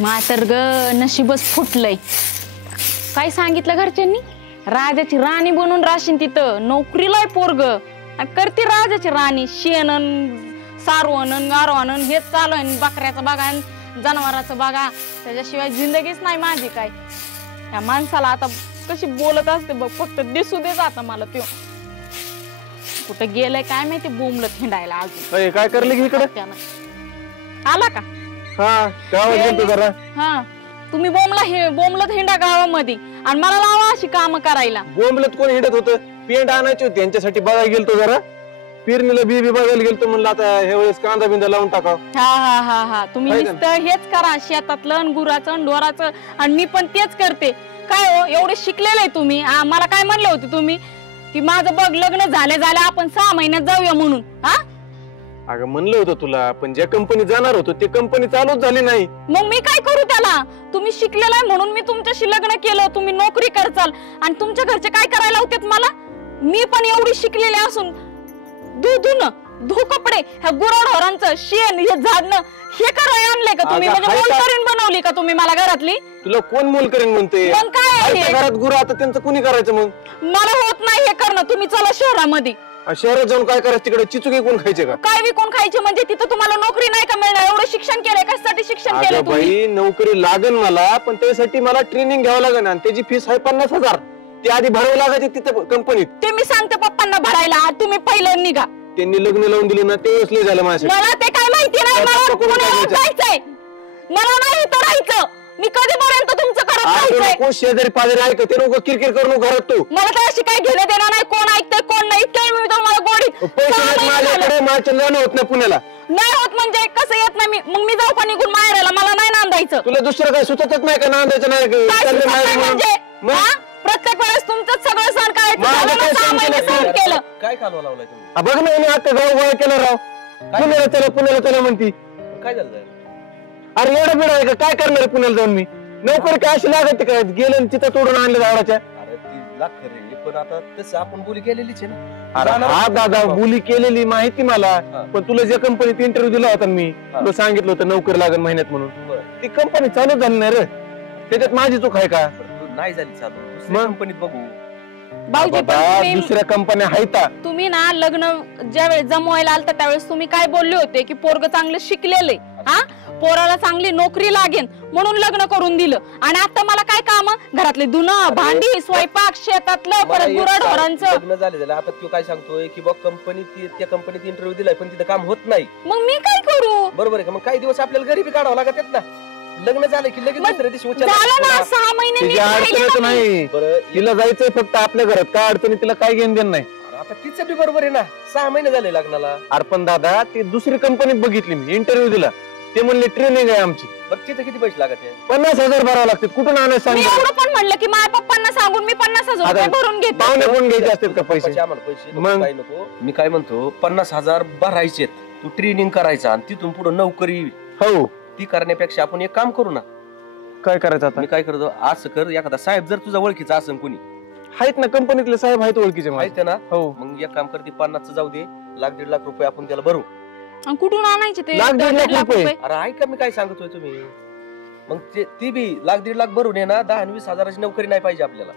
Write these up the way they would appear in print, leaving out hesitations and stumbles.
मातर ग नशीबच फुटलंय. काय सांगितलं घरच्यांनी? राजाची राणी बनून राशीन तिथं. नोकरीलाय पोरग आणि करते राजाची राणी. शेणन सारवणन गारवणन हेच चालू आहे. बकऱ्याचं बघा जनावराचं बघा. त्याच्याशिवाय जिंदगीच नाही माझी. काय या माणसाला आता कशी बोलत असते बघ. फक्त दिसू दे आता मला. त्यो कुठं गेलंय काय माहिती. बोंबलत हिंडायला अजून. काय करले की इकडे आला का? हा गावात गेलतो जरा. हा तुम्ही बोंबलत हिंडा गावामध्ये आणि मला लावा अशी काम करायला. बोंबलत कोण हिंडत होतं? पेंट आणायची होती यांच्यासाठी बघायला गेलतो जरा. पेरणीला बी बघायला गेलतो. म्हणलं आता ह्या वेळेस कांदा बिंदा लावून टाकाव. हा तुम्ही नुसतं हेच करा. शेतातलं गुराचं ढोराचं. आणि मी पण तेच करते. काय हो एवढे शिकलेले तुम्ही? मला काय म्हणले होते तुम्ही की माझं बघ लग्न झाले आपण 6 महिन्यात जाऊया म्हणून. हा अगं म्हणलं होतं तुला, पण ज्या कंपनी जाणार होतो ते कंपनी चालूच झाली नाही. मग मी काय करू त्याला? तुम्ही शिकलेला आहे म्हणून मी तुमच्याशी लग्न केलं. तुम्ही नोकरी करचाल आणि तुमच्या घरचे काय करायला होते मला? मी पण एवढी शिकलेली असून धू कपडे ह्या गुराढोरांचं शेण हे झाडणं हे करायला आणले का तुम्ही? म्हणजे मोलकरीण बनवली का तुम्ही मला घरातली? तुला कोण मोलकरीण म्हणते? मग काय आहे घरात गुरु आता त्यांचं कुणी करायचं? मग मला होत नाही हे करणं. तुम्ही चला शहरामध्ये. शहरात जाऊन काय करायचं? तिकडे चिचुके कोण खायचे का? काय विकून खायचे? म्हणजे तिथं तुम्हाला नोकरी नाही का मिळणार? एवढं शिक्षण केलंय कशासाठी शिक्षण केलं तुम्ही? बाई नोकरी लागन मला, पण त्यासाठी मला ट्रेनिंग घ्यावं लागेल आणि त्याची फीस आहे 50,000. ती आधी भरावं लागायची तिथं कंपनीत. ते मी सांगते पप्पांना भरायला. तुम्ही पहिलं निघा. त्यांनी लग्न लावून दिलं ना ते लय झालं माझ्या. मला ते काय माहिती नाही. मला पुण्यात जायचंय. मला नाही इथं राहायचं. मी कधीपर्यंत तुमचं करत राहायचंय? कोण शेजारी पाजारी ऐकते नको किरकिर करू घरात. तू मला तर अशी काय घेणं देणार नाही. कोण ऐकतंय कोण नाही काय मी तुम्हाला गोडीत पैसे माझ्याकडे. माझ्या लग्न होत नाही पुण्याला. नाही होत म्हणजे कसं येत नाही मी? मग मी जाऊ का निघून माहेराला? मला नाही नांदायचं. तुला दुसरं काय सुचतच नाही का नांदायचं नाही? प्रत्येक वेळेस तुमचं सगळं सण काय केलं? काय कालवा लावलाय तुम्ही? बघ ना मी आता गाव गोळा केलं राव. पुण्याला चला म्हणती. काय झालं? अरे एवढं बिड आहे का? काय करणार पुण्याला जाऊन मी? नोकरी काय अशी लागत काय? गेलं तिथं तोडून आणलं झाडाच्या. अरे 3 लाख खरे, पण आता तसं आपण बोली केलेलीच आहे ना. अरे हा दादा बोली केलेली माहिती मला. पण तुला ज्या कंपनीत इंटरव्ह्यू दिला होता मी, तुला सांगितलं होतं नोकरी लागेल महिन्यात म्हणून. ती कंपनी चालू झाली नाही रे. त्याच्यात माझी चूक आहे का? नाही झाली चालू. दुसऱ्या कंपनीत बघू. भाऊजी दुसऱ्या कंपन्या आहेत. तुम्ही ना लग्न ज्या वेळेस जमवायला आलता त्यावेळेस तुम्ही काय बोलले होते की पोरग चांगलं शिकलेले. हा पोराला चांगली नोकरी लागेल म्हणून लग्न करून दिलं. आणि आता मला काय काम? घरातले धुणं भांडी स्वयंपाक शेतातलं परत गुराढोरांचं. लग्न झालं आता तू काय सांगतोय की बघ कंपनीत त्या कंपनीत इंटरव्ह्यू दिलाय पण तिथं काम होत नाही. मग मी काय करू? बरोबर आहे का? मग काही दिवस आपल्याला घरी बी काढावं लागत ना. लग्न झालं की लगेच दुसऱ्या दिवशी झालं ना 6 महिने नाही. तिला जायचंय फक्त आपल्या घरात. काय अडचणी तिला काय घेऊन देणं नाही. आता तिचं बी बरोबर आहे ना. 6 महिने झाले लग्नाला. अरे पण दादा ती दुसरी कंपनीत बघितली मी. इंटरव्ह्यू दिला. ते म्हणले ट्रेनिंग आहे आमची. बरं तिथे किती पैसे लागत? 50,000 भरावं लागतात. कुठून आणायचं सांग? मी एवढं पण म्हणलं की माझ्या पप्पांना सांगून मी 50,000 भरून घेते. पाहुणे कोण घ्यायचे असतात का पैसे? आम्हाला पैसे काय नको. मी काय म्हणतो 50,000 भरायचे. तू ट्रेनिंग करायचा आणि तिथून पुढे नोकरी हो ती करण्यापेक्षा आपण एक काम करू ना. काय करायचं आता? मी काय करतो असं कर. एखादा साहेब जर तुझा ओळखीचा असेल कोणी आहेत ना कंपनीतले साहेब आहेत ओळखीचे माहिती ना. हो मग एक काम करते 50चं जाऊ दे. 1,00,000-1,50,000 रुपये आपण त्याला भरू. कुठून आणायचे ते? 1,00,000 रुपये? अरे ऐका मी काय सांगतोय तुम्ही. मग ती बी 1,00,000-1,50,000 भरून ये ना. 10-20 हजाराची नोकरी नाही पाहिजे आपल्याला.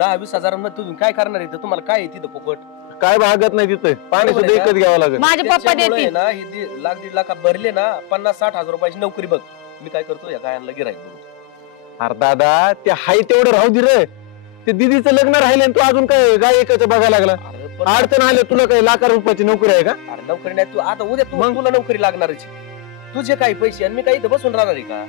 10-20 हजारांमध्ये तुम्ही काय करणार आहे? तुम्हाला काय आहे तिथं फुकट? काय भागत नाही तिथं. पाणी सुद्धा एकच घ्यावं लागेल. माझे पप्पा देतील ना. हे 1,00,000-1,50,000 लाख भरले ना 50-60 हजार रुपयाची नोकरी बघ. मी काय करतो या गायांना गिराईक बघतो. अरे दादा ते हाय तेवढं राहू दे रे. ते दीदीचं लग्न राहिले तू अजून काय गाय एकाचं बघायला लागला. अडचण आले तुला काय लाख रुपयाची नोकरी आहे का? अरे नोकरी नाही. तू आता उद्या तुला नोकरी लागणारच. तुझे काही पैसे आणि मी काही इथं बसून राहणार आहे का?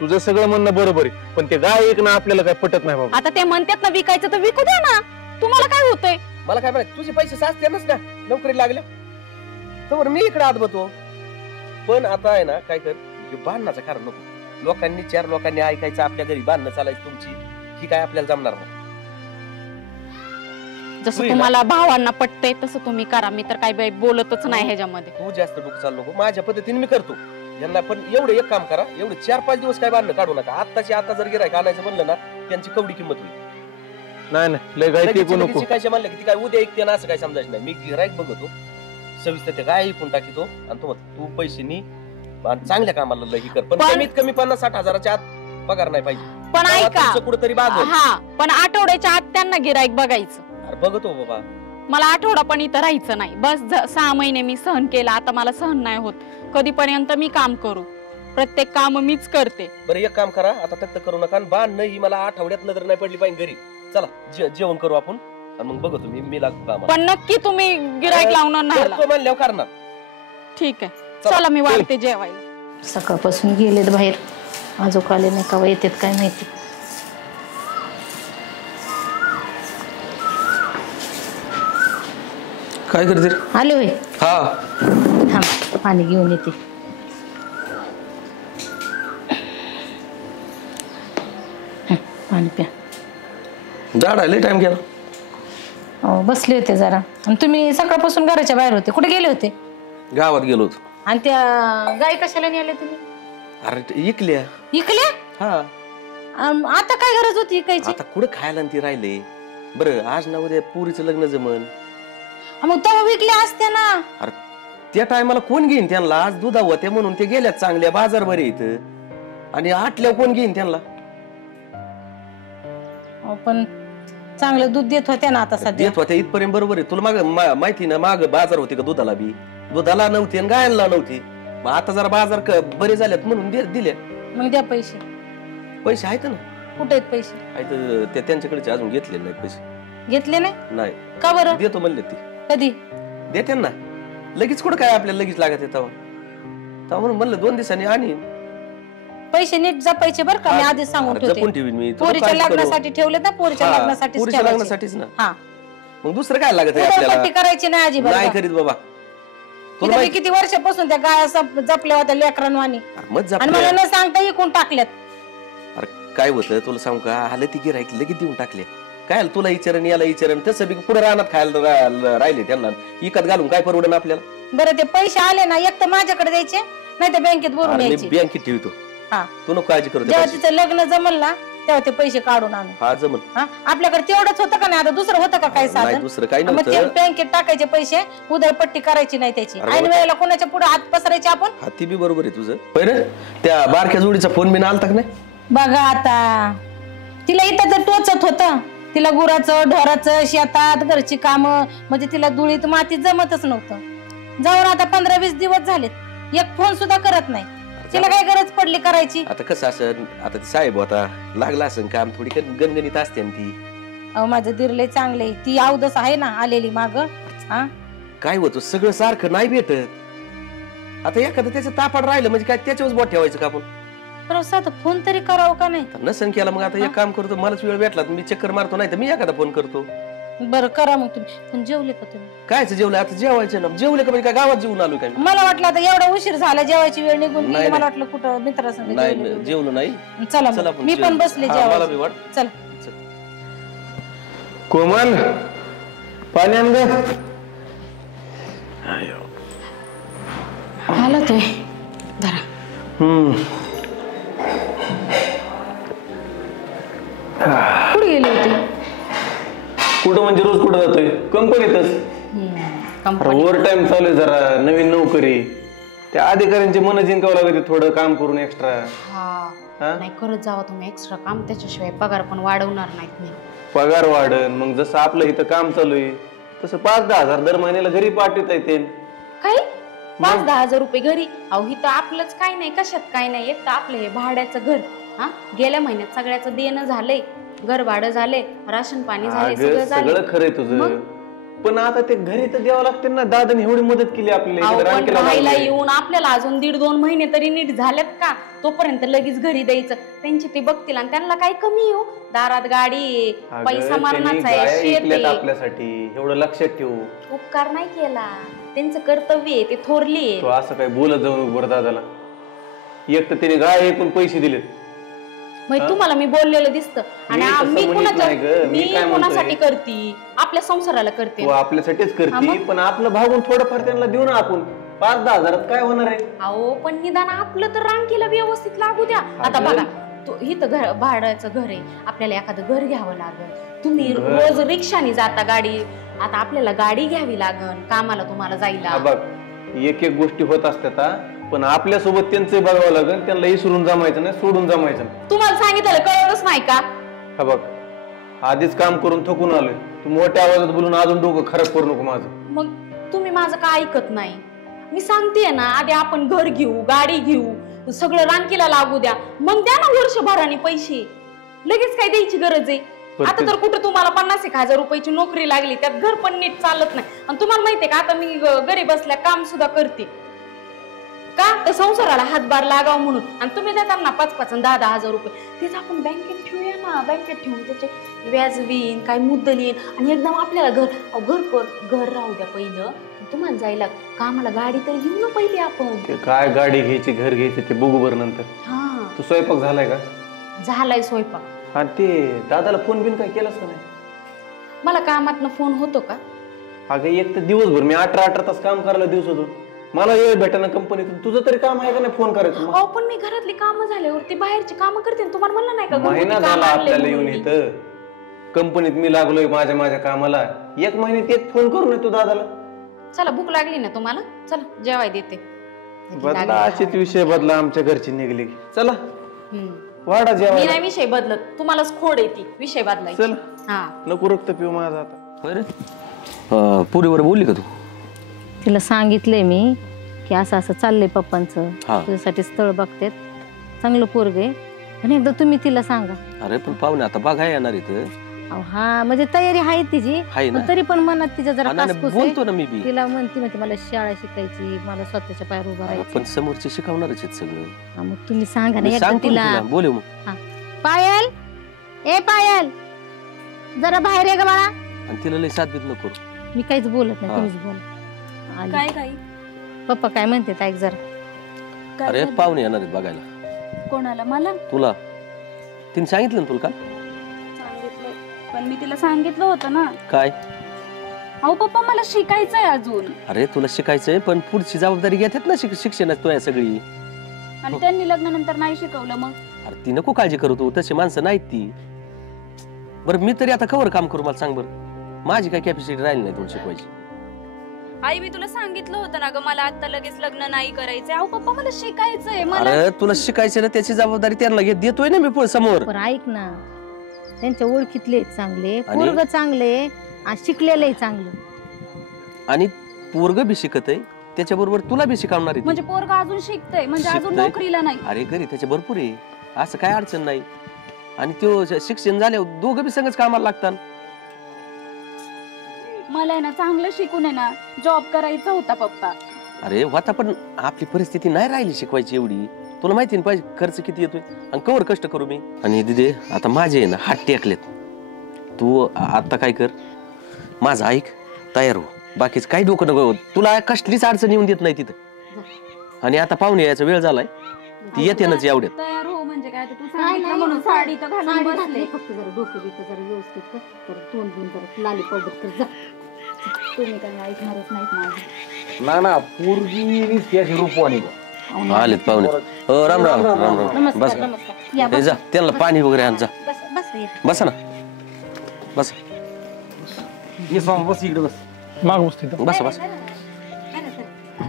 तुझं सगळं म्हणणं बरोबर आहे. पण ते गाय एक ना आपल्याला काय पटत नाही बाबा. आता ते म्हणतात ना विकायचं तर विकू द्या ना. तुम्हाला काय होतंय? मला काय माहिती. तुझे पैसे साचतेनच ना नोकरी लागल्या तर मी इकडे आत बसतो. पण आता आहे ना काय कर बांधण्याचं कारण नको. लोकांनी 4 लोकांनी ऐकायचं आपल्या घरी बांधणं चालायचं तुमची ही काय आपल्याला जमणार नाही. जसं तुम्हाला भावांना पटतंय तसं तुम्ही करा. मी तर काय बोलतच नाही ह्याच्यामध्ये. तू जास्त डोकं चालू नको. माझ्या पद्धतीने मी करतो. यांना पण एवढं एक काम करा. एवढे 4-5 दिवस काय बांधणं काढू नका. आता जर गिरायक आणायचं म्हणलं ना त्यांची कवडी किंमत होईल. नाही लय गाय टिकू नको. काय म्हणलं की काय उद्या ऐकते ना असं काय समजायचं नाही. मी गिरायक बघतो सविस्तर ते काय ऐकून टाकीतो आणि तू पैसे नी आणि चांगल्या कामाला लई कर, पण पण- कमीत कमी 50-60 हजाराच्या आत पगार नाही पाहिजे. पण ऐका कुठेतरी बाजू हा, पण आठवड्याच्या आत त्यांना गिराईक बघायचं. अरे बघतो बाबा, मला आठवडा पण इथं राहायचं नाही. बस 6 महिने मी सहन केला, आता मला सहन नाही होत. कधीपर्यंत मी काम करू? प्रत्येक काम मीच करते. बरं एक काम करा, आता तक्त करू नका आणि बाण नाही मला आठवड्यात नजर नाही पडली पाहिजे घरी. चला जेवण करू आपण आणि मग बघतो मी लागतो कामाला. पण नक्की तुम्ही गिराईक लावणार नाही. करतो म्हणल्यावर करणार. ठीक आहे, चला मी वाढते जेवायला. सकाळपासून गेलेत बाहेर, अजून आले नाही, का येतात काय माहिती. काय करते? आले होय, हा थांब पाणी घेऊन येते. पाणी प्या. झाडायला टाइम गेला. बसले होते जरा. आणि तुम्ही सकाळपासून घराच्या बाहेर होते, कुठे गेले होते? गावात गेलो होतो. आणि त्या गाय कशाला नेले तुम्ही? अरे इकल्या. इकल्या? हा आता काय गरज होती इकायची? आता कुठं खायला ती राहिले. बरं आज ना उद्या पुरीचं लग्न जमन. मग तेव्हा विकल्या असत्या ना. अरे त्या टायमाला कोण घेईन त्यांना? आज दुधा होते म्हणून ते गेल्यात चांगल्या बाजार बरे इथं, आणि आटल्यावर कोण घेईन त्यांना? पण चांगलं दूध देत होत्या ना आता सध्या. देत होत्या इथपर्यंत बरोबर आहे. तुला माहिती ना माग बाजार होते का दुधाला बी? दुधाला नव्हती आणि गायला नव्हती. मग आता जरा बाजार बरे झाल्यात म्हणून दिले. मग द्या पैसे. पैसे आहेत ना. कुठे आहेत पैसे? आहेत ते त्यांच्याकडे अजून घेतलेले नाही पैसे. घेतले नाही? नाही. का बरं? देतो म्हणले ते. कधी देते ना. लगेच कुठं काय आपल्याला लगेच लागत आहे तेव्हा म्हणून म्हणलं 2 दिवसांनी आणि पैसे नीट जपायचे बरं का. मी आधीच सांगून जपून ठेवीन मी. पोरीच्या लग्नासाठी ठेवले ना, पोरीच्या लग्नासाठी. पुरीच्या लग्नासाठीच ना. हा, मग दुसरं काय लागत आहे पट्टी आपल्याला? करायची नाही अजिबात. नाही करीत बाबा. तुला मी किती वर्षापासून त्या गाया जपल्या होत्या लेकरांवानी, मत आणि मला न सांगता इकून टाकल्यात. अरे काय होतं तुला सांगू का? आलं ती गिराईक लगेच देऊन टाकले. काय तुला विचारण याला विचारण, तसं बी पुढे रानात खायला राहिले त्यांना इकत घालून काय परवडन आपल्याला? बरं ते पैसे आले ना, एक तर माझ्याकडे द्यायचे, नाही तर बँकेत भरून द्यायचे. बँकेत ठेवतो. हा, तू नको काळजी करू. जेव्हा तिचं लग्न जमल ना तेव्हा ते पैसे काढून आणू. हा जमल. हा, आपल्याकडे तेवढंच होतं का नाही? आता दुसरं होतं का काय नाही साधन? दुसरं काही मग ते नव्हतं. बँकेत टाकायचे पैसे, उधळपट्टी करायची नाही त्याची. ऐन वेळेला कोणाच्या पुढे हात पसरायचे आपण? हा ती बी बरोबर आहे तुझं. बरं त्या बारक्या जोडीचा फोन बिन आलता का नाही? बघा आता, तिला इथं तर टोचत होतं. तिला गुराचं ढोराचं शेतात घरची कामं, म्हणजे तिला धुळीत मातीत जमतच नव्हतं. जाऊन आता 15-20 दिवस झालेत, एक फोन सुद्धा करत नाही. तिला काय गरज पडली करायची? आता कसं असं, आता ती साहेब आता लागला असं काम, थोडी गणगणित असते ना ती. अहो माझं दिरलंय चांगलंय. ती अवदस आहे ना आलेली माग. हा, काय होतं सगळं सारखं नाही भेटत. आता एखादं त्याचं तापाड राहिलं म्हणजे काय त्याच्यावर बोट ठेवायचं का आपण? पण साधं फोन तरी करावं का नाही? नसन केला मग आता एक काम करतो, मलाच वेळ भेटला मी चक्कर मारतो, नाही तर मी एखादा फोन करतो. बरं करा मग तुम्ही. पण जेवले का तुम्ही? कायच जेवलं आता? जेवायचं ना. जेवले का म्हणजे काय गावात जेवून आलो काय? मला वाटलं आता एवढा उशीर झाला, जेवायची वेळ निघून नाही, गेली. मला वाटलं कुठं मित्रासंग नाही जेवले. जेवलो नाही. चला चला मग. आपण मी जेवू. पण बसले हा, मला बी जेवायला. वाट. चला. कोमल पाणी आण ग. आला ते धरा. कुठे गेली होती? कुठं म्हणजे रोज कुठं जातोय? कंपनीतच. ओव्हर टाइम चालू आहे, जरा नवीन नोकरी. त्या अधिकाऱ्यांचे मन जिंकावं लागते थोडं काम करून एक्स्ट्रा. हा, हा? नाही करत जावा तुम्ही एक्स्ट्रा काम, त्याच्याशिवाय पगार पण वाढवणार नाहीत मी. पगार वाढन मग जसं आपलं इथं काम चालू आहे तसं 5-10 हजार दर महिन्याला घरी पाठवता येते. काय 5-10 हजार रुपये घरी? अहो इथं आपलंच काय नाही, कशात काय नाही. एक तर आपलं हे भाड्याचं घर. हा, गेल्या महिन्यात सगळ्याचं देणं झालंय, घर भाडं झाले, राशन पाणी झाले, सगळं झालं. सगळं खरंय तुझं, पण आता ते घरी तर द्यावं लागते ना. दादाने एवढी मदत केली आपल्याला. पण राहायला येऊन आपल्याला अजून 1.5-2 महिने तरी नीट झालेत का? तोपर्यंत लगेच घरी द्यायचं. त्यांची ते बघतील आणि त्यांना काही कमी हो. दारात गाडी, पैसा मारणाचा आहे, शेत आहे. आपल्यासाठी एवढं लक्षात ठेवू. उपकार नाही केला, त्यांचं कर्तव्य आहे, ते थोरली तो असं काय बोलत जाऊ बरं दादाला. एक तर त्याने गाय ऐकून पैसे दिलेत. तुम्हाला मी बोललेलं दिसतं. आणि मी काय कोणासाठी करते? आपल्या संसाराला करते. आपल्यासाठीच करते, पण आपलं भागून थोडंफार त्यांना देऊ ना आपण. 5-10 हजारात काय होणार आहे? अहो पण निदान आपलं तर रानकीला व्यवस्थित लागू द्या. आता बघा, इथं भाड्याचं घर आहे, आपल्याला एखादं घर घ्यावं लागल. तुम्ही रोज रिक्षाने जाता गाडी, आता आपल्याला गाडी घ्यावी लागल कामाला तुम्हाला जायला. बघ एक एक गोष्टी होत असतात. पण आपल्यासोबत त्यांचं बघावं लागेल. त्यांना इसरून जमायचं नाही, सोडून जमायचं नाही. तुम्हाला सांगितलं कळतच नाही का? हा बघ, आधीच काम करून थकून आलोय. तू मोठ्या आवाजात बोलून अजून डोकं खराब करू नको माझं. मग तुम्ही माझं काय ऐकत नाही? मी सांगतेय ना, आधी आपण घर घेऊ, गाडी घेऊ, सगळं रांकीला लागू द्या, मग द्या ना वर्षभराने पैसे. लगेच काय द्यायची गरज आहे? आता तर कुठं तुम्हाला 50,000 रुपयाची नोकरी लागली, त्यात घर पण नीट चालत नाही. आणि तुम्हाला माहितीये का, आता मी घरी बसल्या काम सुद्धा करते का, तर संसाराला हातभार लागाव म्हणून. आणि तुम्ही देता ना 5-5 आणि 10-10 रुपये, तेच आपण बँकेत ठेवूया ना. बँकेत ठेवून त्याचे व्याज येईन, काय मुद्दल येईन, आणि एकदम आपल्याला घर राहू द्या पहिलं. तुम्हाला जायला कामाला गाडी तर घेऊ ना पहिले आपण. काय गाडी घ्यायची, घर घ्यायची ते बघू बरं नंतर. हा, तू स्वयंपाक झालाय का? झालाय स्वयंपाक. आणि ते दादाला फोन बिन काय केलास का नाही? मला कामातनं फोन होतो का? अगं एक तर दिवसभर मी 18 तास काम करायला दिवसातून, मला वेळ भेटाना कंपनीतून. तुझं तरी काम आहे का नाही फोन करायचं? अहो पण मी घरातली कामं झाल्यावरती बाहेरची कामं करते. तुम्हाला म्हणलं नाही का महिना झाला आपल्याला येऊन इथं कंपनीत मी लागलोय माझ्या कामाला. 1 महिन्यात एक फोन करू नये तू दादाला. चला भूक लागली ना तुम्हाला, चला जेवाय देते. बदला अशीच विषय बदला, आमच्या घरची निघली. चला वाडा मी जेवायला. नाही विषय बदलत, तुम्हालाच खोड येते विषय बदलायची. चल हा, नको रक्त पिऊ माझा आता. पुरीवर बोलली का तू? तिला सांगितलंय मी की असं असं चाललंय पप्पांचं, हा. तुझ्यासाठी स्थळ बघतेत, चांगलं पोरग आहे. आणि एकदा तुम्ही तिला सांगा. अरे पण पाहुणे आता बघाय येणार इथं. अहो, हा म्हणजे तयारी आहे तिची, आहे ना? पण तरी पण मनात तिच्या जरा हा, नाही, कासकूस आहे. बोलतो ना मी बी. तिला म्हणते मला शाळा शिकायची, मला स्वतःच्या पायावर उभा राहायचं. पण समोरचे शिकवणारच आहेत सगळं. हा, मग तुम्ही सांगा ना मी एकदा सांगतो ना तिला. तिला, बोलू मग. पायल, ए पायल, जरा बाहेर ये ग बाळा. आणि तिला लय साथ बीत नको. मी काहीच बोलत नाही, हा. तुम्हीच बोला. आली. काय काय पप्पा काय म्हणते ऐक जरा. अरे पाहुणे येणार आहेत बघायला. कोणाला? मला तुला तिने सांगितलं ना तुला का? सांगितलंय, पण मी तिला सांगितलं होतं ना. काय? अहो पप्पा मला शिकायचंय अजून. अरे तुला शिकायचंय, पण पुढची जबाबदारी घेतात ना शिक्षणात तुझ्या सगळी. आणि त्यांनी लग्नानंतर नाही शिकवलं मग? अरे ती नको काळजी करू तू, तशी माणसं नाहीत ती. बरं मी तरी आता कवर काम करू, मला सांग बरं. माझी काय कॅपॅसिटी राहिली नाही तुला शिकवायची. आई मी तुला सांगितलं होतं ना ग, मला आता लगेच लग्न नाही करायचंय. अहो पप्पा मला शिकायचंय. मला अरे तुला शिकायचं ना, त्याची जबाबदारी त्यांना देतोय ना मी समोर. पण ऐक ना, त्यांच्या ओळखीतले चांगले, पोरग चांगले, शिकलेले चांगलं. आणि पोरग बी शिकत आहे, त्याच्या बरोबर तुला बी शिकवणार आहे. म्हणजे पोरगा अजून शिकतय, म्हणजे अजून शिकतंय. नोकरीला नाही. अरे घरी त्याच्या भरपूर आहे, असं काय अडचण नाही. आणि तो शिक्षण झाल्यावर दोघं बी संगच कामाला लागतात. मला आहे ना चांगलं शिकून आहे ना जॉब करायचा होता पप्पा. अरे होता, पण आपली परिस्थिती नाही राहिली शिकवायची एवढी. तुला माहिती ना पाहिजे खर्च किती येतोय, आणि कवर कष्ट करू मी. आणि दिदे आता माझे आहे ना हात टेकलेत. तू आता काय कर, माझं ऐक, तयार हो, बाकीच काही डोकं नको. तुला कसलीच अडचण येऊन देत नाही तिथं. आणि आता पाहुणे यायचा वेळ झालाय, ती येते ना एवढ्यात. तयार हो म्हणजे काय, तू सांगितलं म्हणून साडी तर घालून बसले. फक्त जरा डोकं बिकं जरा व्यवस्थित कर, जरा तोंड बिन जरा लाली पावडर कर जा. तुम्ही काही ऐकणारच नाहीत माझं. ना ना पूर्वी त्याची रूपवाणी आलेत पाहुणे. राम राम राम राम. बस नमस्कार नमस्कार. या हे जा, त्यांना पाणी वगैरे आण जा. बस बस ये. बसा ना, बस बस इकडे बस. माग बस तिथं. बसा बस.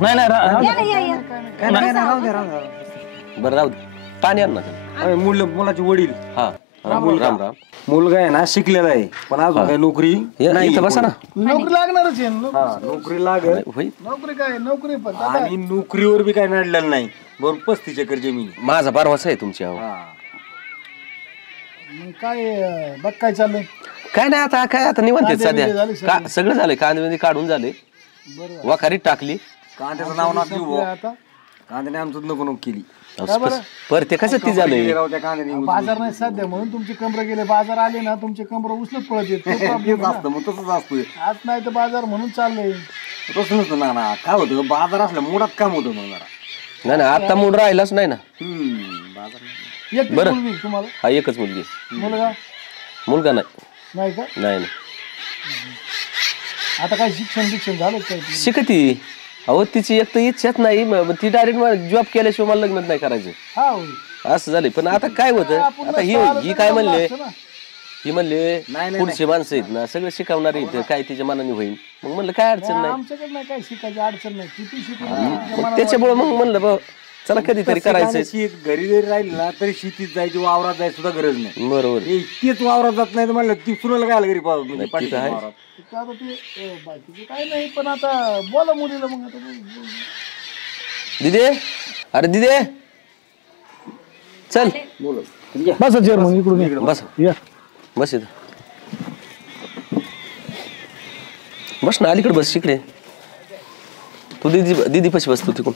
नाही नाही बरं राहू दे, पाणी आण ना त्यांना. मुलाचे वडील हा राम राम राम. मुलगा आहे ना शिकलेला आहे, पण अजून काही नोकरी नाही. इथं बसा ना. नोकरी लागणारच आहे ना. हा, नोकरी लागेल. होय, नोकरी काय नोकरी पण आणि नोकरीवर बी काय नडलेलं नाही. बरोबर 35 एकर जमीन आहे. माझा बारवासा आहे तुमच्या. हा. मग काय बघ काय चाललंय. काय नाही, आता काय आता निवांत आहेत कांदे सध्या. बिंदे झाले सगळे? सगळं झालंय, कांदे काढून झाले, वाखारीत टाकली. कांद्याचं नाव ना घेऊ बुवा. आता कांद्याने आमचं नको केली. परत कसं ती झालंय. त्या कांद्याने बाजार नाही सध्या म्हणून तुमचे कमरे गेले. बाजार आले ना तुमचे कमर उचलत पळत येत. तो problem आहे असतं, मग तसंच असतं. ना. आज नाही तर बाजार म्हणून चाललंय. तसं नसतं ना. काय होतं, बाजार असल्या मुडात काम होतं मग जरा. नाही ना, आता मूड राहिलाच नाही ना. बाजार एक बरं. मुलगी तुम्हाला हा एकच मुलगी. मुलगा मुलगा नाही. नाही का. नाही नाही. आता काय शिक्षण झालं काय. शिकती. अहो तिची एक तर इच्छाच नाही, ती डायरेक्ट जॉब केल्याशिवाय मला लग्न नाही करायचं हा होय. असं झालंय. पण आता काय होतं, आपण आता नसतं आलं ही तर काय जमलं म्हणले, असतं ना. ती म्हणले नाही. पुढचे माणसं आहेत ना सगळं शिकवणार इथं काय तिच्या मनाने होईल मग म्हणलं काय अडचण नाही आमच्याकडे नाही काय शिकायची अडचण नाही किती शिकून मग त्याच्यामुळे मग म्हणलं बा चला कधीतरी करायचं शेत घरी जरी राहिली ना तरी शेतीत जायची वावरात जायची सुद्धा गरज नाही बरोबर हे तेच वावरात जात नाही तर म्हणलं ती सुनाला काय घरी तिथं आहे. आता ते बाकीचं काय नाही पण आता बोला मुलीला मग आता दिदे अरे दिदे चल बसा चेअरमन इकडून ये. बस या बस इथं बस ना अलीकडे बस इकडे तू दीदी पशी बस तू तिकडून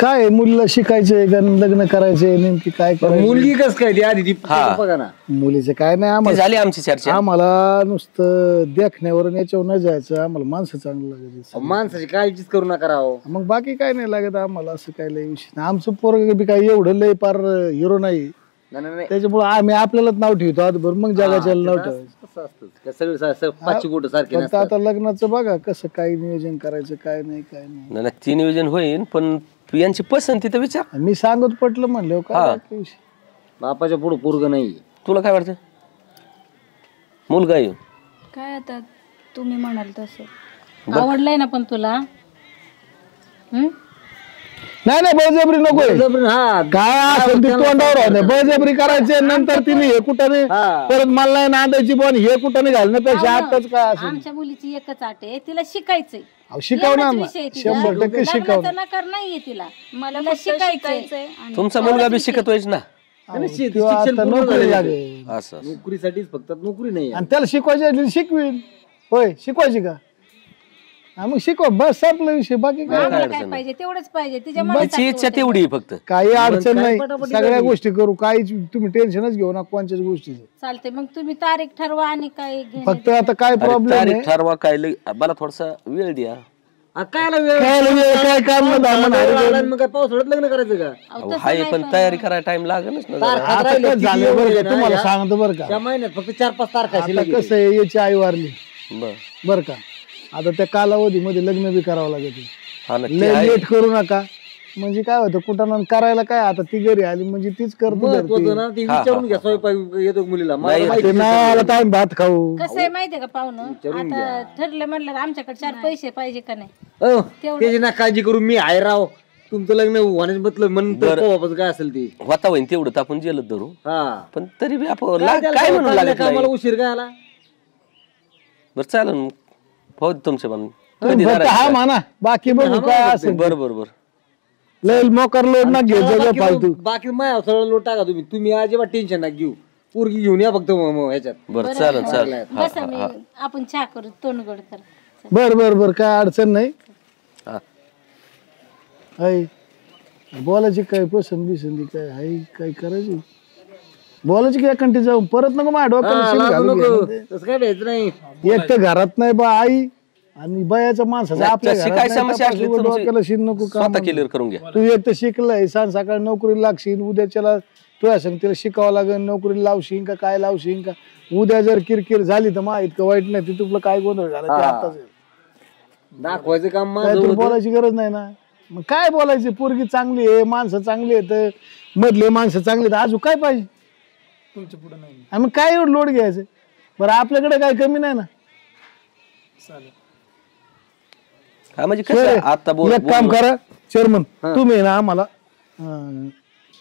काय आहे, मुलीला शिकायचंय का लग्न करायचंय नेमकी काय करायचं मुलगी कस काय ती आधी ती हा. बघा ना मुलीचं काय नाही ती आम्हाला झाली आमची चर्चा आम्हाला नुसतं देखण्यावर याच्यावर नाही जायचं आम्हाला माणसं चांगलं लागायचं माणसाची काळजीच करू नका राव मग बाकी काय नाही लागत आम्हाला असं काय लय विषय नाही. आमचं पोरग बी काय एवढं लय पार हिरो नाही नाही त्याच्यामुळे आम्ही आपल्यालाच नाव ठेवतो आजभर मग जगाच्या नाव ठेवायचं कसं असतं काय सगळं पाचशे बोट सारखे फक्त नसतात. आता लग्नाचं बघा कसं काय नियोजन करायचं काय नाही काय नाही नाही ती नियोजन होईल पण यांची पसंती तर विचार मी सांगत पटलं म्हणलं काय बाकी विषय. बापाच्या पुढे पोरग नाही तुला काय वाटतं मुलगा येऊ काय आता तुम्ही म्हणाल तसं आवडलंय ना पण तुला नाही नाही बळजबरी नकोय हा काय असेल ती तोंडावर होते बळजबरी करायचे नंतर तिने हे कुठाने परत मला नाही नांदायची पण हे कुठाने घालण्यापेक्षा आताच काय असेल आमच्या मुलीची एकच आट आहे तिला शिकायचंय अहो, शिकवणार एवढाच ना विषय आहे तिचा. 100% शिकवणार लग्नाचा नकार नाहीये तिला मला तिला फक्त शिकायचंय. शिकायचंय आणि तुमचा मुलगा बी शिकतोयच ना किंवा आता नोकरी लागेल असं नोकरीसाठीच फक्त नोकरी नाही आणि त्याला शिकवायची असली शिकवीन होय शिकवायची का हा, मग शिकवा बस संपला विषय बाकी काय आम्हाला काय पाहिजे तेवढंच पाहिजे तिच्या मनात तिची इच्छा तेवढी आहे फक्त काही अडचण काय नाही पटापटी सगळ्या झाली. गोष्टी करू काही तुम्ही टेन्शनच घेऊ नका कोणत्याच गोष्टीचं चालते मग तुम्ही तारीख ठरवा आणि काय फक्त आता काय अरे प्रॉब्लेम तारीख आहे ठरवा काय मला थोडासा वेळ द्या कायला वेळ काय वेळ, काय काम नाही, दामन, वेळ हरी लागला गं. आणि मग काय पावसाळ्यात लग्न करायचं का अहो, हाय पण तयारी करायला टाइम लागेलच ना जरा. तारखा आता राहिल्या कसं किती झालं एवढे बरं का ना, तुम्हाला या- सांगतो बरं का त्या महिन्यात फक्त 4-5 तारखा आता कसं आहे याची आई वारली बरं. बरं का आता त्या कालावधीमध्ये लग्न बी करावं लागेल हा ना ते लय आहे. लेट करू नका म्हणजे काय होतं कुठं करायला काय आता ती घरी आली म्हणजे तीच करतो महत्वाचं घरती. ना ते विचारून घ्या स्वयंपाक येतो का मुलीला मला नाही, माहिती ते नाही आला तर आम्ही भात खाऊ कसं आहे माहितीये का पाहुणं आता ठरलं म्हणलं आमच्याकडे 4 पैसे पाहिजे का नाही अहो, त्याची ना काळजी करू मी आहे राव तुमचं लग्न होण्याचं मतलब म्हणतं वापस काय असेल ते होता होईन तेवढं तर आपण जेलत धरू हा पण तरी बी आपण काय त्याला काय म्हणून चांगल्या लागत कामाला नाही उशीर काय आला बरं चालेल मग हो तुमच्या पण तुम्ही फक्त हा म्हणा बाकी बघू काय असेल बरं बरं बरं लय मोकर लोड ना घे जग फालतू बाकी माझ्या सगळं लोट टाका तुम्ही अजिबात टेन्शन ना घेऊ पोरगी घेऊन या फक्त ह्याच्यात बरं चालेल चालेल बस मी आपण चहा करू तोंडगड कर बर बर बर काय अडचण नाही हा. हाय बोलायची काय पसंत बिसंती काय हाय काय करायची बोलायची काय कंटी जाऊन परत नको माझ्या डोक्याला हा, शिवी लागू घालून नको. घे. तसं काय द्यायचं नाही एक तर घरात नाही बा आई आणि बायाचा माणसाचा नाही, आपल्या तशी घरात काय नाही, समस्या तपास असली उघड तुमची डोक्याला शिन नको काम स्वतः क्लिअर करून घ्या तू एक तर शिकलाय सांग सकाळी नोकरी लागशील उद्याच्याला तुझ्या सांग तिला शिकावं लागेल नोकरी लावशील का काय लावशील का उद्या जर किरकिर झाली तर मा इतकं वाईट नाही ते तुला काय गोंधळ झाला ते आताच आहे. दाखवायचं काम काय माझं तुला होतं. बोलायची गरज नाही ना मग काय बोलायची पोरगी चांगली आहे माणसं चांगली आहेत मधले माणसं चांगली आहेत अजून काय पाहिजे तुमच्या पुढे नाही आणि मग काय एवढं लोड घ्यायचं बरं आपल्याकडे काय कमी नाही ना हा म्हणजे कसं आता बोल एक काम करा चेअरमन तुम्ही ना आम्हाला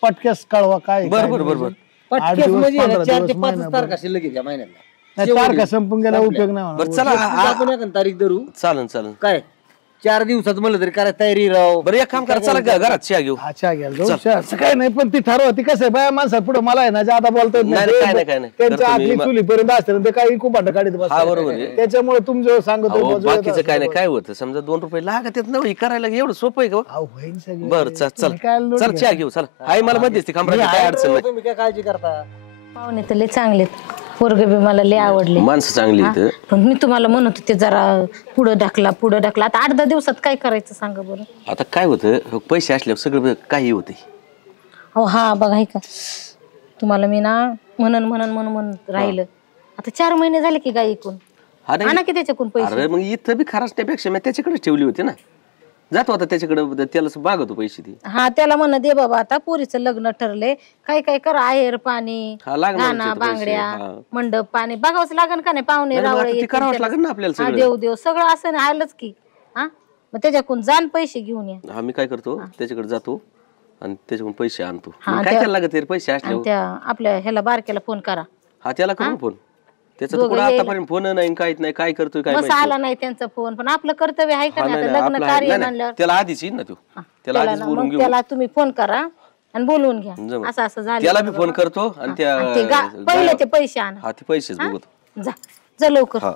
पटक्यास कळवा काय बरं बरं बरं बरं आठ पटक्यास दिवस, म्हणजे 15 4 ते दिवस, 5 महिनाभर. तारखा शिल्लक आहे त्या महिन्यात नाही तारखा संपून गेला उपयोग नाही बरं होणार. चला आपण एखादी तारीख धरू चालेल चालेल काय 4 दिवसात म्हणलं तरी करायला तयारी राव बरं एक काम करा चला घरात चहा घेऊ हा चहा घ्यायला जाऊ चहा. असं काय नाही पण ती ठरवा ती कसं आहे बाया माणसात पुढे मला आहे ना जादा बोलता येत नाही, नाही. काय नाही, काय नाही. त्यांच्या करतो मी. आखली चुलीपर्यंत असते ना ते काही खूप भांड काढत हा बसतात. बरोबर आहे त्याच्यामुळे तुमचं सांगतो अहो, मजुरी बाकीचं येतात. काय नाही काय होतं समजा 2 रुपये लागत येत नाही करायला एवढं सोपं आहे का अहो, होईल सगळं. बरं चल चल तुम्ही काय लोड चल चहा घेऊ चला आई मला मध्यस्थी खांबराची काय अडचण नाही तुम्ही काय काळजी करता पाहुणे तर लय चांगलेत पोरग बी मला लय आवडले माणसं चांगली इथं पण मी तुम्हाला म्हणत होते जरा पुढं ढकला आता 8-10 दिवसात काय करायचं सांगा बरं आता काय होतं पैसे असल्यावर सगळं काही होते हो हा बघा हे का तुम्हाला मी ना म्हणून राहिलं आता 4 महिने झाले की गाय ऐकून आणा की त्याच्याकडून पैसे अरे मग इथं बी खराचण्यापेक्षा मी त्याच्याकडेच ठेवली होती ना जातो आता त्याच्याकडे, त्याला मागतो पैसे ते. हा त्याला म्हण दे बाबा आता पोरीचं लग्न ठरले, काय काय कर, आहेर पाणी, हा लागणार गाणं त्याचे पैसे, बांगड्या, हा. मंडप पाणी बघावंच लागन का नाही, पाहुणे नाही, मग रावळे आता ते येतील करावंच त्याला. लागेल ना आपल्याला हा सगळं. देव देव सगळं असं नाही आलंच की. हा मग त्याच्याकडून जाण पैसे घेऊन ये. हा मी काय करतो त्याच्याकडे जातो आणि त्याच्याकडून पैसे आणतो. हा, मग काय त्या- करायला लागत रे पैसे आणि असल्यावर? त्या आपल्या ह्याला बारक्याला फोन करा. हा त्याला करू फोन. त्याचा दोघं कुठं यायला. आतापर्यंत फोन नाही काहीच नाही, काय करतोय काय मग माहिती. आला नाही त्यांचा फोन, पण आपलं कर्तव्य आहे का हा, नाही नाही, आता नाही, लग्न आपलं आहे. कार्य नाही, नाही, म्हणल्यावर. त्याला आधीच येईल ना तो. त्याला त्याला आधीच ना, बोलून मग घेऊ. त्याला तुम्ही फोन करा आणि बोलवून घ्या. जमलं. असं असं झालं त्याला बी बाबा. फोन करतो आणि त्या आणि ते पहिले ते पैसे आणा. हा ते पैसेच बघतो. जा जा लवकर, हा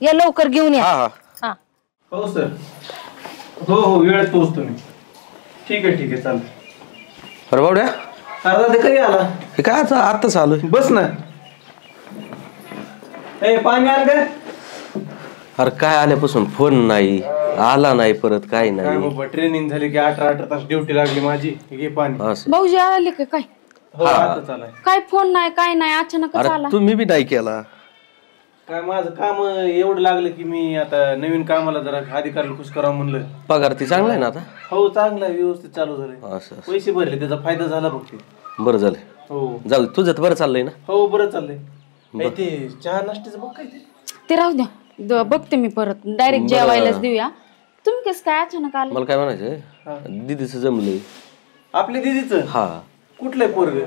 या लवकर घेऊन या. हा हा हा हो सर, हो हो वेळेत पोहोचतो मी. ठीक आहे चालेल. अरे बावड्या, अर्धा ते कधी आला? हे काय आता आत्ताच आलोय. बस ना. ए पाणी आलं काय? अरे काय आल्यापासून फोन नाही, आला नाही परत, काय काय नाही. बाबा ट्रेनिंग झाली की 18 तास ड्युटी लागली माझी. घे पाणी. असं. भाऊजी आले का काय? हो आता चालाय. काय फोन नाही काय नाही, अचानकच अरे आला. तुम्ही बी नाही केला. काय माझं काम एवढं लागलं की मी आता नवीन कामाला जरा अधिकाऱ्याला खुश करावं म्हणलं. पगार ती चांगला आहे ना आता? हो चांगलं आहे, व्यवस्थित चालू झालंय. असं असं. पैसे भरले, त्याचा फायदा झाला बघ. बरं झालं. हो जाऊ दे, तुझं तर बरं चाललंय ना? हो बरं चाललंय. ए, ते चहा नाश्त्याचं बघ काय ते राहू द्या, बघते मी परत, डायरेक्ट जेवायलाच देऊया. तुम्ही कसं काय अचानक आले? मला काय म्हणायचंय, दीदीचं जमलंय. आपल्या दिदीचं हा कुठलंय पोरग?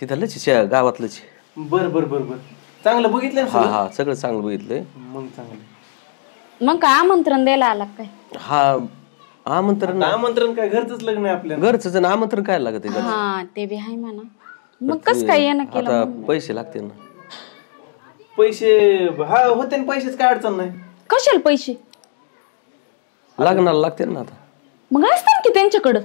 तिथलंच गावातलंच. बर बर बर बर चांगलं बघितलं ना हा सगळं? हा सगळं चांगलं बघितलंय. मग चांगलं. मग काय आमंत्रण द्यायला आला काय? हा आमंत्रण आमंत्रण काय घरचंच लग्न आहे आपल्याला. घरचं आमंत्रण काय लागत आहे? हा ते बी आहे म्हणा. मग कस काय येणं केलं? आता पैसे लागते ना. पैसे हा होते ना, पैसेच काय अडचण नाही. कशाला पैसे? लग्नाला लागते ना आता. मग असतात की त्यांच्याकडं.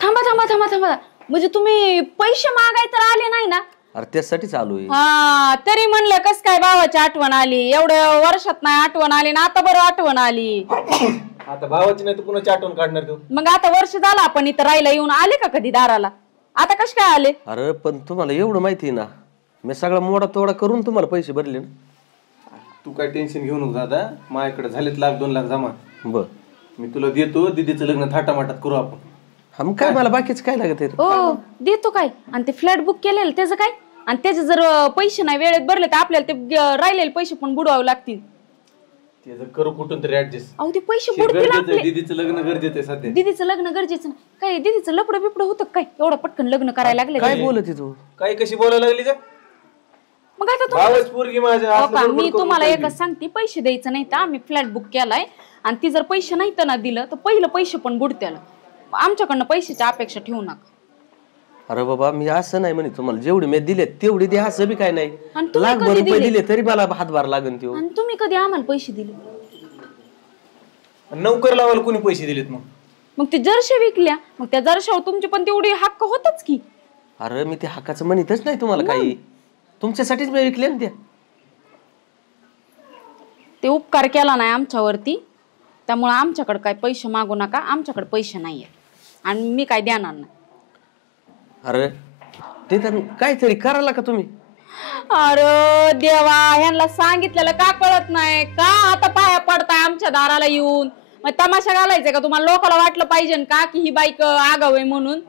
थांबा थांबा थांबा थांबा, म्हणजे तुम्ही पैसे मागाय तर आले नाही ना? अरे त्यासाठी चालू आहे. हा तरी म्हणलं कस काय भावाची आठवण आली, एवढ्या वर्षात नाही आठवण आली ना आता बरं आठवण आली. आता भावाची नाही तर कुणाची आठवण काढणार तू? मग आता वर्ष झालं आपण इथं राहायला येऊन, आले का कधी दाराला? आता कस काय आले? अरे पण तुम्हाला एवढं माहिती आहे ना, मी सगळा मोडा तोडा करून तुम्हाला पैसे भरले ना. तू काय टेन्शन घेऊ नको दादा, माझ्याकडे झालेत 1,00,000-2,00,000 जमा. बर मी तुला देतो, दीदीचं लग्न थाटामाटात करू आपण. हा मग काय मला बाकीच काय लागत आहे? हो देतो काय. आणि ते फ्लॅट बुक केलेलं त्याचं काय? आणि त्याचे जर पैसे नाही वेळेत भरले तर आपल्याला ते राहिलेले पैसे पण बुडवावे लागतील. त्याचं करू कुठून तरी ऍडजस्ट. अहो ते पैसे बुडतील आपले. दीदीचं लग्न गरजेचं आहे सध्या. दीदीचं लग्न गरजेचं नाही काय? दीदीचं लपडं बिपडं होतं काय एवढं पटकन लग्न करायला लागले? काय बोलत आहे तू? काय कशी बोलायला लागली का? मग आता तुम्ही भावच पोरगी माझ्या. अहो असलं का, बडबड मी करून तुम्हाला चालली. एकच सांगते, पैसे द्यायचं नाही तर आम्ही फ्लॅट बुक केलाय आणि ती जर पैसे नाही तर ना दिलं तर पहिलं पैसे पण बुडत्याला. आमच्याकडनं पैशाची अपेक्षा ठेवू नका. अरे बाबा मी असं नाही म्हणे, तुम्हाला जेवढे मी दिले तेवढे दे, असं बी काय नाही. आणि तुम्ही लाखभर कधी रुपये दिले? दिले तरी मला हातभार लागन त्यो. आणि तुम्ही कधी आम्हाला पैसे दिले? नोकर लावायला कोणी पैसे दिलेत मग? मग ते जर्शा विकल्या, मग त्या जर्शावर तुमची पण तेवढी हक्क होतच की. अरे मी ते हक्काचं म्हणतच नाही तुम्हाला काही, तुमच्यासाठीच मी विकले ना त्या. ते उपकार केला नाही आमच्यावरती, त्यामुळे आमच्याकडे काय पैसे मागू नका. आमच्याकडे पैसे नाहीये आणि मी काय देणार नाही. अरे ते तर काहीतरी करायला का तुम्ही? अरे देवा, ह्यांना सांगितलेलं का कळत नाही का? आता पाया पडताय आमच्या दाराला येऊन. मग तमाशा घालायचंय का तुम्हाला? लोकांना वाटलं पाहिजे का की ही बाईक आगाव आहे म्हणून?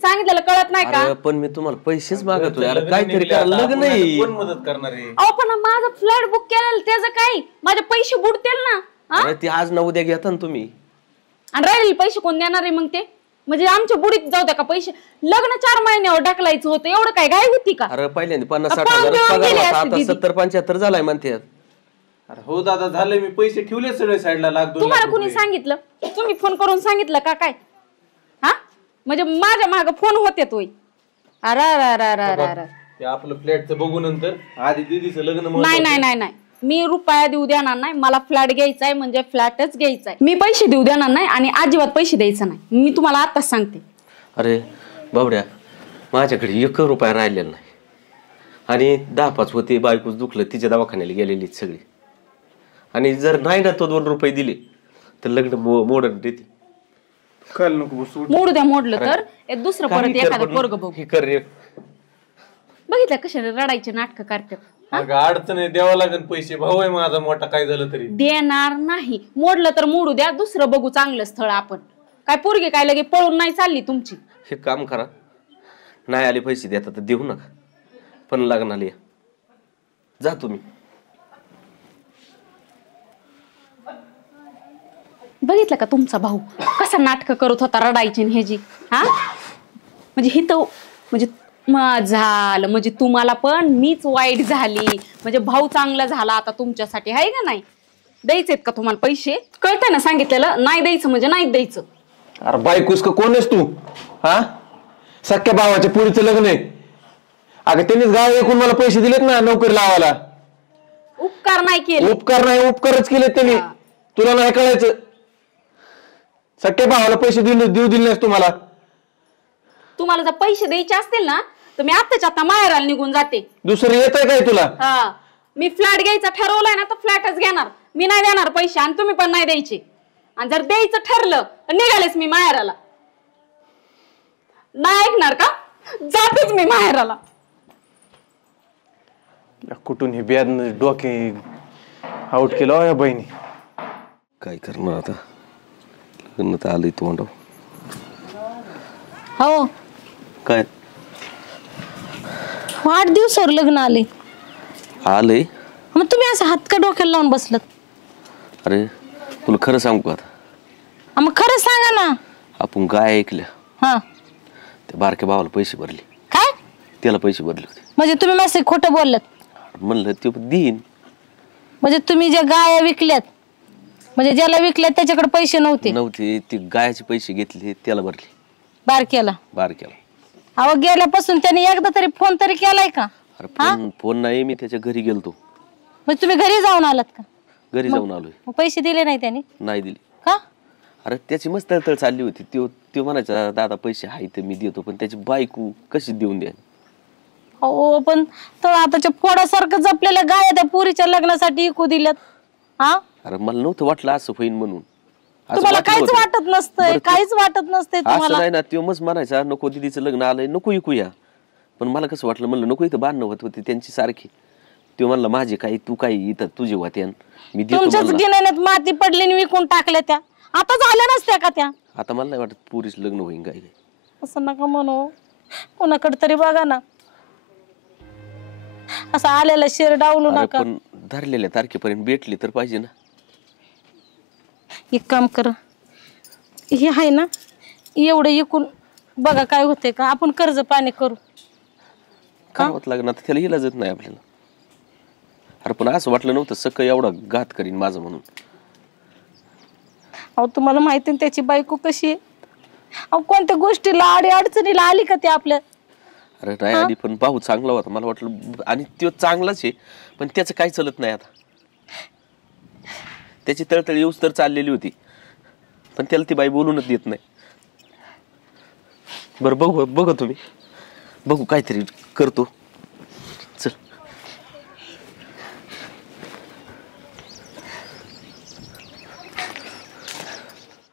सांगितलेलं कळत नाही का? अरे पण मी तुम्हाला पैसेच मागतोय. अरे काहीतरी करा, लग्न नाही. कोण मदत करणार आहे? अहो पण माझं फ्लॅट बुक केलेलं त्याचं काय? माझे पैसे बुडतील ना. अरे ते आज ना उद्या घेता ना तुम्ही. आणि राहिलेले पैसे कोण देणार आहे मग? ते म्हणजे आमच्या बुडीत जाऊ द्या का पैसे? लग्न 4 महिन्यावर ढकलायचं होतं, एवढं काय घाई होती का? अरे पहिल्यांदा 50-60 पाहून हजार देऊन पगार गेले होता, असते आता दीदी. 70-75 झालाय म्हणते. अरे हो दादा, झालंय. मी पैसे ठेवले सगळे साईडला, 1,00,000-2,00,000 तुम्हाला कुणी रुपये. सांगितलं? तुम्ही फोन करून सांगितलं का काय? हा म्हणजे माझ्या माग फोन होते तोय. अरे ते आपलं फ्लॅटचं बघू नंतर, आधी दीदीचं लग्न नाही महत्वाचं. नाही नाही नाही, मी रुपया देऊ देणार नाही. मला फ्लॅट घ्यायचा आहे म्हणजे फ्लॅटच घ्यायचा आहे. मी पैसे देऊ देणार नाही आणि अजिबात पैसे द्यायचं नाही. मी तुम्हाला आताच सांगते. अरे बावड्या, माझ्याकडे 1 रुपया राहिलेला नाही आणि 10-5 होते. बायकोच दुखलं, तिच्या दवाखान्याला गेलेली सगळी. आणि जर नाही ना तो 2 रुपये दिले तर लग्न मोडून देते. खायला नको बसू. मोडू द्या, मोडलं तर एक दुसरं परत काही कर एखादं पण पोरग बघू. हे कर रे. बघितलं कशाला रडायचे नाटक करतात. अगं अडचण आहे, द्यावं लागेल पैसे. भाऊ आहे माझा मोठा, काय झालं तरी देणार नाही. मोडलं तर मोडू द्या, दुसरं बघू चांगलं स्थळ आपण. काय पोरगी काय लगे पळून नाही चालली तुमची. हे काम करा, नाही आले पैसे देता तर देऊ नका, पण लग्नाला या. जा तुम्ही. बघितलं का तुमचा भाऊ कसा नाटक करत होता, रडायची ह्याची. हा म्हणजे हिथं म्हणजे झालं म्हणजे तुम्हाला पण मीच वाईट झाली, म्हणजे भाऊ चांगला झाला आता तुमच्यासाठी, आहे का नाही? द्यायचेत का तुम्हाला पैसे? कळतंय ना सांगितलेलं, नाही द्यायचं म्हणजे नाही द्यायचं. अरे बायकोस का कोण आहेस तू? हा, सख्या भावाच्या पुरीचं लग्न आहे. अगं त्यांनीच गाव ऐकून मला पैसे दिलेत ना नोकरी लावायला. उपकार नाही केले. उपकार नाही, उपकारच केलेत त्यांनी. तुला नाही कळायचं. सख्या भावाला पैसे देऊ दिले नाहीस तुम्हाला. तुम्हाला जर पैसे द्यायचे असतील ना तर मी आत्ताच्या आता माहेराला निघून जाते. दुसरं येत आहे काय तुला? हा, मी फ्लॅट घ्यायचा ठरवलाय ना तर फ्लॅटच घेणार. मी नाही देणार पैसे आणि तुम्ही पण नाही द्यायचे. आणि जर द्यायचं ठरलं तर निघालेच मी माहेराला. नाही ऐकणार का? जातेच मी माहेराला. कुठून हे ब्याद डोके आउट केलं या बहिणी. काय करणार आता, लग्न तर आलंय तोंडाव. हो, काय 8 दिवसावर लग्न आले. आलंय? मग तुम्ही असं हात का डोक्याला लावून बसलात? अरे तुला खरं सांगू का, आता मग खरं सांगा ना. आपण काय ऐकल्या, हा, त्या बारक्या भावाला पैसे भरले. काय त्याला पैसे भरले होते. म्हणजे तुम्ही माझे खोटं बोललात? म्हणलं ते देईन. म्हणजे तुम्ही ज्या गाया विकल्यात, म्हणजे ज्याला विकल्यात त्याच्याकडे पैसे नव्हते, ते गायाचे पैसे घेतले त्याला भरले. बारक्याला? बारक्याला. अहो, गेल्यापासून त्याने एकदा तरी फोन तरी केलाय का? अरे फोन नाही, मी त्याच्या घरी गेलतो. म्हणजे तुम्ही घरी जाऊन आलात का? घरी जाऊन आलोय. मग पैसे दिले नाही त्याने? नाही दिले. का? अरे त्याची मस्त तळतळ चालली होती. तो म्हणायचा दादा पैसे आहे तर मी देतो, पण त्याची बायको कशी देऊन द्या. हो, पण तर आताच्या फोडासारखं जपलेल्या गाया त्या पुरीच्या लग्नासाठी इकू दिल्यात. हा, अरे मला नव्हतं वाटलं असं होईन म्हणून. असं तुम्हाला वाटलं काहीच होतं. वाटत नसतंय, काहीच वाटत नसतंय असं तुम्हाला. नाही ना, तो मस्त म्हणायचा नको दीदीचं लग्न आलंय नको ऐकूया. पण मला कसं वाटलं, म्हणलं नको, इथं बांधणं होत होती त्यांची सारखी. तो म्हणला माझे काही तू काही इथं तुझे वाट्यान मी देतो तुमच्याच म्हणला. गिन्यात माती पडली आणि विकून टाकल्या त्या. आता झाल्या नसत्या का त्या? आता मला नाही वाटत पुरीच लग्न होईन काय. असं नका म्हणू, कोणाकडे तरी बघा ना. असं आलेला शेर डावलू अरे नका. पण धरलेल्या तारखेपर्यंत भेटली तर पाहिजे ना. एक काम कर, हे आहे ना एवढं इकून बघा काय होते का, आपण कर्ज पाणी करू. करावंच लागणार, त्याला इलाजच नाही आपल्याला. अरे पण असं वाटलं नव्हतं सकाळी एवढा घात करीन माझं म्हणून. अहो, तुम्हाला माहिती ना त्याची बायको कशी आहे. अहो, कोणत्या गोष्टीला आडी अडचणीला आली का ते आपल्या? अरे नाही आली, पण भाऊ चांगला होता. मला वाटलं, आणि तो चांगलाच आहे, पण त्याचं काही चलत नाही आता. त्याची तळतळ येऊच तर चाललेली होती, पण त्याला ती बाई बोलूनच देत नाही. बरं बघू तुम्ही, बघू काहीतरी करतो. चल.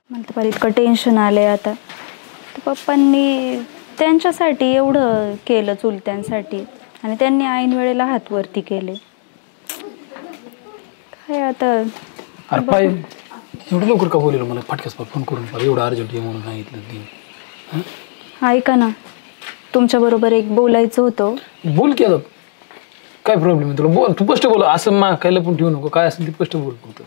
मला तर इतकं टेन्शन आलंय आता. पप्पांनी त्यांच्यासाठी एवढं केलं चुलत्यांसाठी, आणि त्यांनी ऐन वेळेला हात वरती केले. काय आता. अरे पाय एवढं लवकर का बोललो मला फटक्यास फोन करून, एवढं अर्जंट आहे म्हणून सांगितलं. ऐका ना, तुमच्या बरोबर एक बोलायचं होतं. बोल की आता, काय प्रॉब्लेम आहे तुला? बोल, तू स्पष्ट बोल. असं मा काय लपून ठेवू नको, काय असेल ते स्पष्ट बोल फक्त.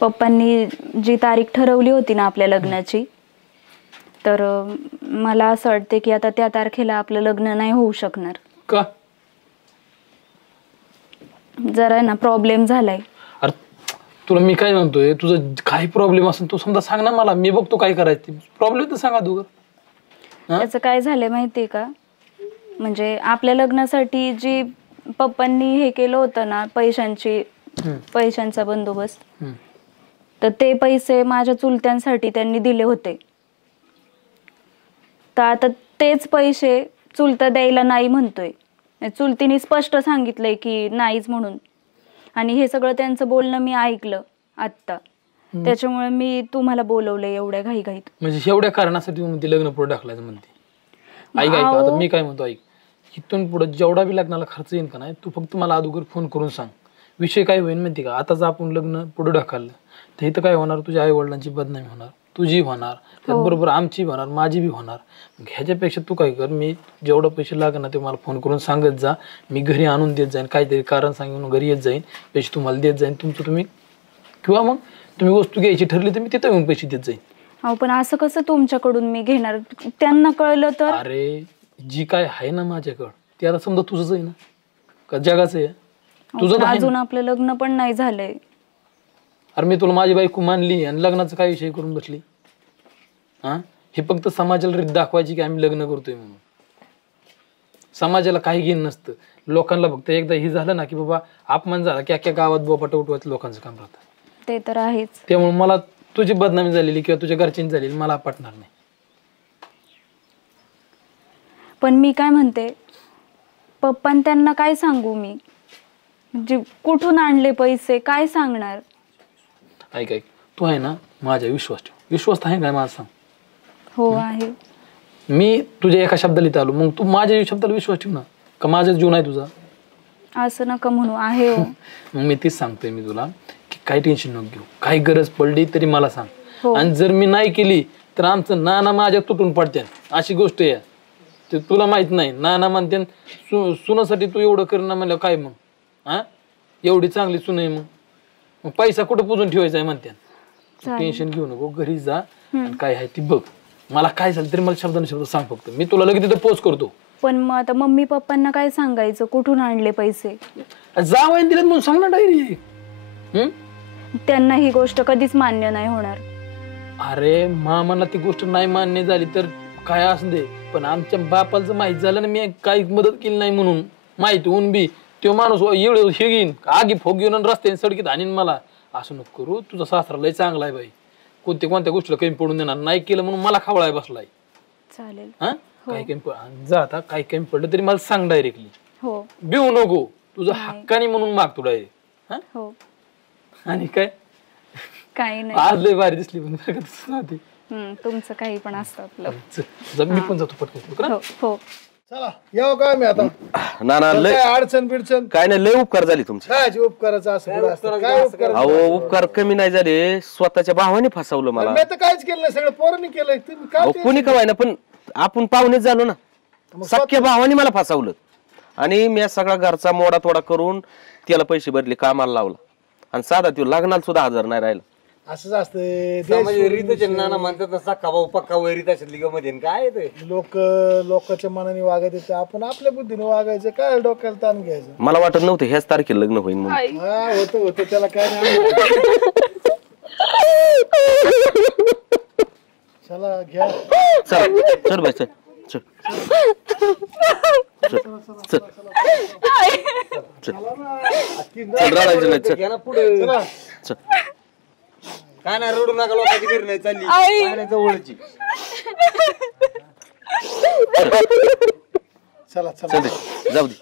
पप्पांनी जी तारीख ठरवली होती ना आपल्या लग्नाची, तर मला असं वाटते की आता त्या तारखेला आपलं लग्न नाही होऊ शकणार. का? जरा ना प्रॉब्लेम झालाय. अरे तुला मी काय म्हणतोय, तुझं काही प्रॉब्लेम असेल तू समजा सांग ना मला, मी बघतो काय करायचं. प्रॉब्लेम तर सांगा तू. त्याचं काय झालंय माहितीये का, म्हणजे आपल्या लग्नासाठी जी पप्पांनी हे केलं होतं ना पैशांचा बंदोबस्त, तर ते पैसे माझ्या चुलत्यांसाठी त्यांनी दिले होते. तर आता तेच पैसे चुलता द्यायला नाही म्हणतोय. चुलतीने स्पष्ट सांगितलंय की नाहीच म्हणून. आणि हे सगळं त्यांचं बोलणं मी ऐकलं आत्ता, त्याच्यामुळे मी तुम्हाला बोलवलंय एवढ्या घाईघाईत. म्हणजे एवढ्या कारणासाठी ते लग्न पुढे ढकलायचं म्हणते. ऐक आता मी काय म्हणतो, ऐक, इथून पुढे जेवढा बी लग्नाला खर्च येईल का नाही तू फक्त मला अगोदर फोन करून सांग. विषय काय होईल माहिती का, आताच आपण लग्न पुढे ढकललं तर इथं काय होणार, तुझ्या आई वडिलांची बदनामी होणार, तुझी होणार, त्याचबरोबर आमची होणार, माझी बी होणार. मग ह्याच्यापेक्षा तू काय कर, मी जेवढं पैसे लागेल ना ते मला फोन करून सांगत जा, मी घरी आणून देत जाईन, काहीतरी कारण सांगून घरी येत जाईन, पैसे तुम्हाला देत जाईन तुमचं तुम्ही, किंवा मग तुम्ही वस्तू घ्यायची ठरली तर मी तिथं येऊन पैसे देत जाईन. अहो पण असं कसं तुमच्याकडून मी घेणार, त्यांना कळलं तर. अरे जी काय आहे ना माझ्याकडं ते आता समजा तुझंच आहे ना का जगाचं आहे, तुझं तर आहे ना. अजून आपलं लग्न पण नाही झालंय. अरे मी तुला माझी बायको मानली आणि लग्नाचा काय विषय करून बसली. हा, हे फक्त समाजाला रीत दाखवायची की आम्ही लग्न करतोय म्हणून. समाजाला काही घेणं नसतं, लोकांना फक्त एकदा हे झालं ना की बाबा अपमान झाला की अख्ख्या गावात बोपाट उठवायचं लोकांचं काम राहतं. ते तर आहेच. त्यामुळे मला तुझी बदनामी झालेली किंवा तुझ्या घरच्यांची झालेली मला पटणार नाही. पण मी काय म्हणते, पप्पान त्यांना काय सांगू मी, म्हणजे कुठून आणले पैसे काय सांगणार. ऐक ऐक, तू आहे ना माझ्या विश्वास ठेव. विश्वास आहे काय माझा सांग. हो आहे. मी तुझ्या एका शब्दाला इथं आलो, मग तू माझ्या शब्दाला विश्वास ठेव ना, का माझा जीव नाही तुझा. असं नका म्हणू, आहे हो. मग मी तीच सांगतोय मी तुला की काही टेन्शन नको घेऊ, काही गरज पडली तरी मला सांग. आणि जर मी नाही केली तर आमचं नाना माझ्या तुटून पडते, अशी गोष्ट आहे. ते तुला माहित नाही, नाना म्हणते सुनासाठी तू एवढं करणं म्हणलं काय मग. हा, एवढी चांगली सुन आहे मग पैसा कुठं पुजून ठेवायचा आहे म्हणते. टेन्शन घेऊ नको, घरी जा आणि काय आहे ती बघ. मला काय झालं तरी मला शब्दाने शब्द सांग फक्त, मी तुला लगेच तिथं पोच करतो. पण मग आता मम्मी पप्पांना काय सांगायचं, कुठून आणले पैसे. जावयाने दिलेत म्हणून सांग ना डायरेक्ट. त्यांना ही गोष्ट कधीच मान्य नाही होणार. अरे मामाला ती गोष्ट नाही मान्य झाली तर काय असू दे, पण आमच्या बापाला जर माहित झालं ना मी काही मदत केली नाही म्हणून, माहिती होऊन बी तो माणूस एवढं हे घेईन आगी फोग घेऊन रस्त्याने सडकीत आणीन मला. असं नको करू, तुझा सासरा लय चांगला आहे बाई, कोणत्या गोष्टीला कमी पडून देणार नाही. केलं म्हणून मला खावळाय बसलाय. चालेल. हा, काही कमी जा, आता काही कमी पडलं तरी मला सांग डायरेक्टली. हो. भिवू नको, तुझं हक्काने म्हणून माग तू डायरेक्ट. हो. आणि काय काही नाही, आज लय भारी दिसली पण तुमचं काही पण असतं आपलं. मी पण जातो पटकन. हो. चला येऊ काय मी आता. ना लय काय अडचण बिडचण काय नाही, लय उपकार झाली तुमची. काय उपकाराचं असं कुठं असतं? काय उपकार अहो उपकार कमी नाही झाले, स्वतःच्या भावाने फसवलं मला. मी तर काहीच केलं नाही, सगळं पोरांनी केलंय. तुम्ही काय अहो कुणी कवाय ना, पण आपण पाहुणेच झालो ना. सख्या भावाने मला फसवलं आणि मी सगळा घरचा मोडा तोडा करून त्याला पैसे भरले, कामाला लावला आणि साधा तो लग्नाला सुद्धा हजर नाही राहिला. असंच असतं. रीतच नाना म्हणतात ना, सख्खा भाऊ पक्का वैरीत असेल मध्ये काय ते लोकांच्या मनाने वागायचं, आपण आपल्या बुद्धीने वागायचं. काय डोक्याला ताण घ्यायचं. मला वाटत नव्हतं ह्याच तारखेला लग्न होईल म्हणून. हा होतं त्याला काय नाही. चला घ्या. चल बाय, चल चल चल चल रडायचं नाही, चल पुढे चल. काय नाही, रडू नका, लोकांची घरी नाही चालली, काय नाही जवळची. चला चल जाऊ दे.